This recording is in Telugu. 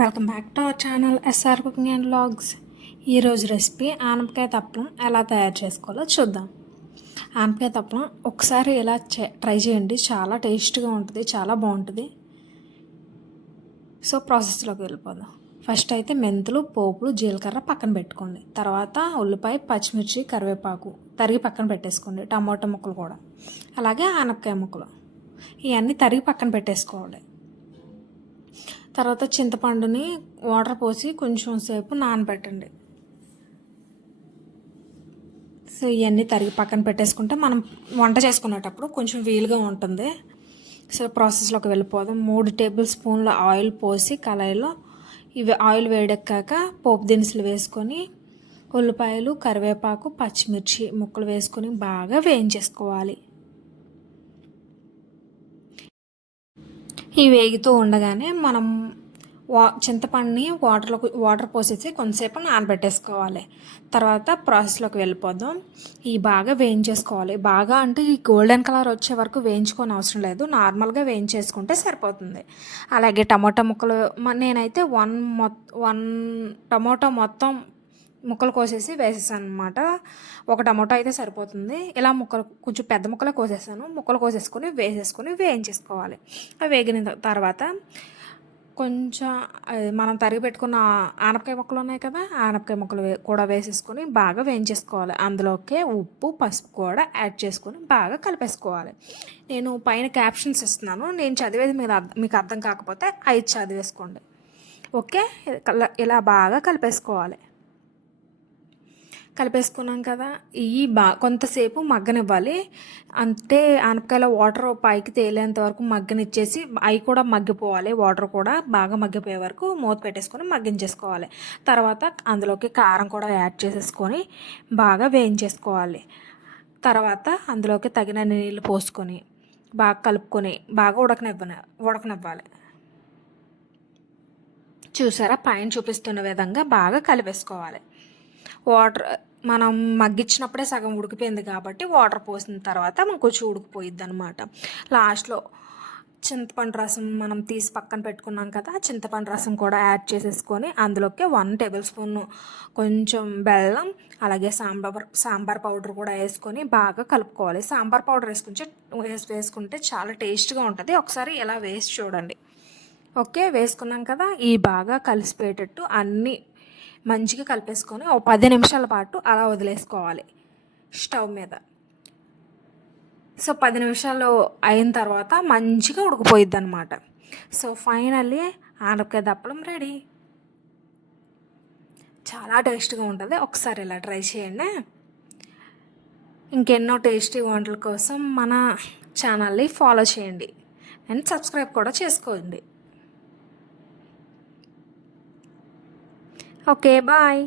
Welcome back to our channel S R cooking and vlogs. ఈరోజు రెసిపీ ఆనపకాయ తప్పలం ఎలా తయారు చేసుకోవాలో చూద్దాం. ఆనపకాయ తప్పలం ఒకసారి ఇలా ట్రై చేయండి, చాలా టేస్ట్గా ఉంటుంది, చాలా బాగుంటుంది. సో ప్రాసెస్లోకి వెళ్ళిపోదాం. ఫస్ట్ అయితే మెంతులు, పోపులు, జీలకర్ర పక్కన పెట్టుకోండి. తర్వాత ఉల్లిపాయ, పచ్చిమిర్చి, కరివేపాకు తరిగి పక్కన పెట్టేసుకోండి. టమాటో ముక్కలు కూడా, అలాగే ఆనపకాయ ముక్కలు ఇవన్నీ తరిగి పక్కన పెట్టేసుకోవాలి. తర్వాత చింతపండుని వాటర్ పోసి కొంచెం సేపు నానబెట్టండి. సో ఇవన్నీ తరిగి పక్కన పెట్టేసుకుంటే మనం వంట చేసుకునేటప్పుడు కొంచెం వీలుగా ఉంటుంది. సో ప్రాసెస్లోకి వెళ్ళిపోదాం. 3 టేబుల్ స్పూన్ల ఆయిల్ పోసి కళాయిలో ఇవి ఆయిల్ వేడెక్కాక పోపు దినుసులు వేసుకొని ఉల్లిపాయలు, కరివేపాకు, పచ్చిమిర్చి ముక్కలు వేసుకొని బాగా వేయించేసుకోవాలి. ఇవి వేగుతూ ఉండగానే మనం చింతపండుని వాటర్ పోసేసి కొంతసేపు నానబెట్టేసుకోవాలి. తర్వాత ప్రాసెస్లోకి వెళ్ళిపోదాం. ఇవి బాగా వేయించేసుకోవాలి. బాగా అంటే ఈ గోల్డెన్ కలర్ వచ్చే వరకు వేయించుకొని అవసరం లేదు, నార్మల్గా వేయించేసుకుంటే సరిపోతుంది. అలాగే టమాటా ముక్కలు నేనైతే వన్ టమాటా మొత్తం ముక్కలు కోసేసి వేసేసాను అనమాట. ఒక టమాటో అయితే సరిపోతుంది. ఇలా ముక్కలు కొంచెం పెద్ద ముక్కలు కోసేసాను. ముక్కలు కోసేసుకొని వేయించేసుకోవాలి. అవి వేగిన తర్వాత కొంచెం మనం తరిగి పెట్టుకున్న ఆనపకాయ ముక్కలు ఉన్నాయి కదా, ఆనపకాయ ముక్కలు కూడా వేసేసుకొని బాగా వేయించేసుకోవాలి. అందులోకే ఉప్పు, పసుపు కూడా యాడ్ చేసుకొని బాగా కలిపేసుకోవాలి. నేను పైన క్యాప్షన్స్ ఇస్తున్నాను, నేను చదివేది మీకు అర్థం కాకపోతే అవి చదివేసుకోండి. ఓకే, ఇలా బాగా కలిపేసుకున్నాం కదా. ఇవి కొంతసేపు మగ్గనివ్వాలి. అంటే ఆనపకాయలో వాటర్ పైకి తేలేంత వరకు మగ్గనిచ్చేసి అవి కూడా మగ్గిపోవాలి. వాటర్ కూడా బాగా మగ్గిపోయే వరకు మూత పెట్టేసుకొని మగ్గించేసుకోవాలి. తర్వాత అందులోకి కారం కూడా యాడ్ చేసేసుకొని బాగా వేయించేసుకోవాలి. తర్వాత అందులోకి తగిన నీళ్ళు పోసుకొని బాగా కలుపుకొని బాగా ఉడకనివ్వాలి. చూసారా, పైన చూపిస్తున్న విధంగా బాగా కలిపేసుకోవాలి. వాటర్ మనం మగ్గించినప్పుడే సగం ఉడికిపోయింది కాబట్టి వాటర్ పోసిన తర్వాత మనకు కొంచెం ఉడికిపోయిద్ది అనమాట. లాస్ట్లో చింతపండు రసం మనం తీసి పక్కన పెట్టుకున్నాం కదా, చింతపండు రసం కూడా యాడ్ చేసేసుకొని అందులోకి 1 టేబుల్ స్పూన్ కొంచెం బెల్లం, అలాగే సాంబార్ పౌడర్ కూడా వేసుకొని బాగా కలుపుకోవాలి. సాంబార్ పౌడర్ వేసుకుంటే చాలా టేస్ట్గా ఉంటుంది. ఒకసారి ఇలా వేసి చూడండి. ఓకే, వేసుకున్నాం కదా. ఈ బాగా కలిసిపోయేటట్టు అన్నీ మంచిగా కలిపేసుకొని 10 నిమిషాల పాటు అలా వదిలేసుకోవాలి స్టవ్ మీద. సో 10 నిమిషాలు అయిన తర్వాత మంచిగా ఉడికిపోయిద్ది అనమాట. సో ఫైనల్లీ ఆనపకాయ దప్పడం రెడీ. చాలా టేస్ట్గా ఉంటుంది. ఒకసారి ఇలా ట్రై చేయండి. ఇంకెన్నో టేస్టీ వంటల కోసం మన ఛానల్ని ఫాలో చేయండి అండ్ సబ్స్క్రైబ్ కూడా చేసుకోండి. Okay, bye.